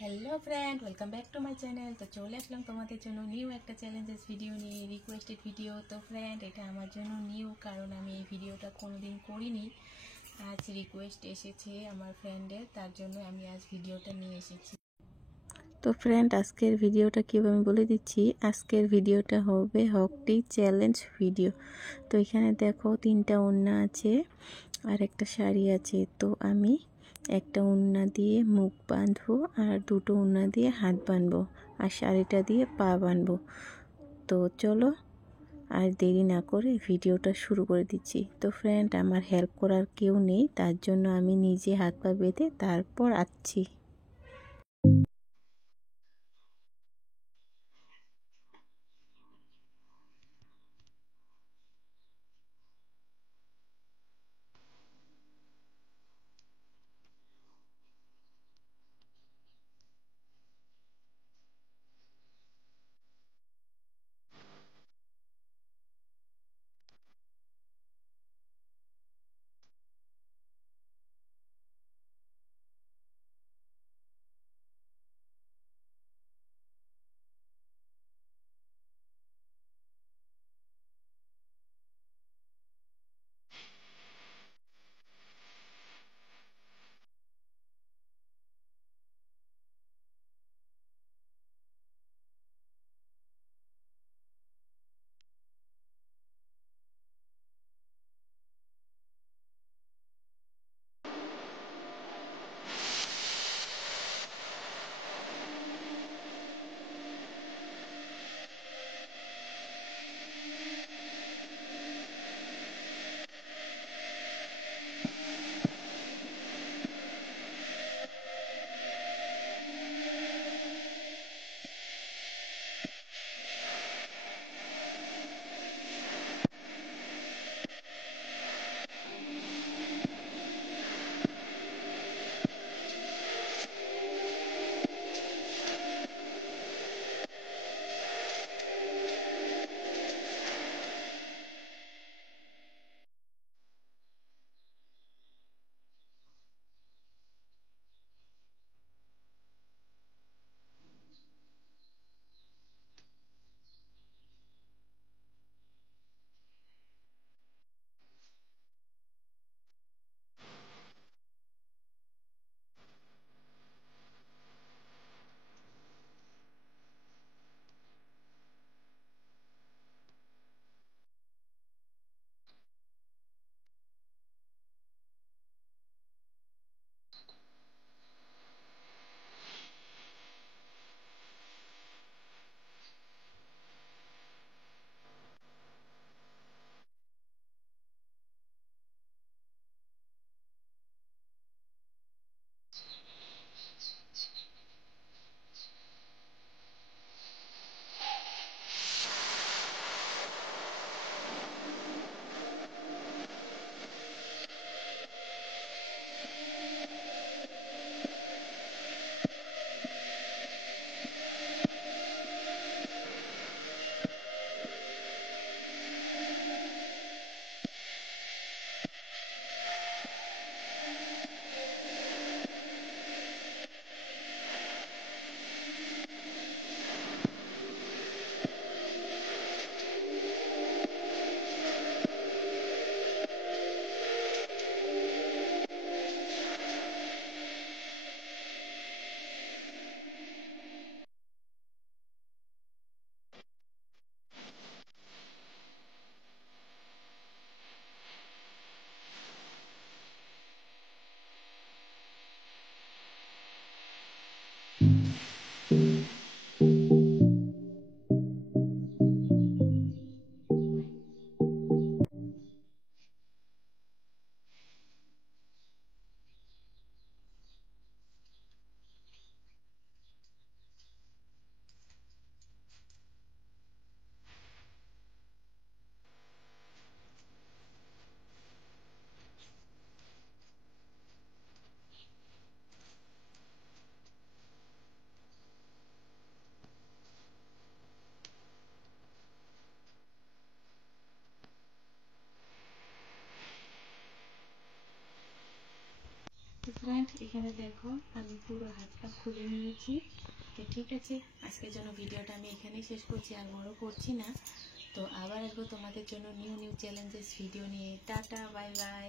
Hello friend, welcome back to my channel. তো চলে আসলাম তোমাদের জন্য নিউ একটা চ্যালেঞ্জেস ভিডিও নিয়ে, রিকোয়েস্টেড ভিডিও। তো ফ্রেন্ড, এটা আমার জন্য নিউ, কারণ আমি এই ভিডিওটা কোনোদিন করিনি। আজ রিকোয়েস্ট এসেছে আমার ফ্রেন্ডের, তার জন্য আমি আজ ভিডিওটা নিয়ে এসেছি। তো ফ্রেন্ড, আজকের ভিডিওটা কীভাবে আমি বলে দিচ্ছি। আজকের ভিডিওটা হবে হকটি চ্যালেঞ্জ ভিডিও। তো এখানে দেখো 3টা ওড়না আছে আর একটা শাড়ি আছে। তো আমি একটা ওড়না দিয়ে মুখ বাঁধবো আর 2টো ওড়না দিয়ে হাত বাঁধবো আর শাড়িটা দিয়ে পা বাঁধবো। তো চলো আর দেরি না করে ভিডিওটা শুরু করে দিচ্ছি। তো ফ্রেন্ড, আমার হেল্প করার কেউ নেই, তার জন্য আমি নিজে হাত পা বেঁধে তারপর আসছি। ফ্রেন্ড, এখানে দেখো আমি পুরো হাতটা খুলে নিয়েছি। তো ঠিক আছে, আজকের জন্য ভিডিওটা আমি এখানেই শেষ করছি, আর বড় করছি না। তো আবার আসবো তোমাদের জন্য নিউ চ্যালেঞ্জেস ভিডিও নিয়ে। Tata, bye bye.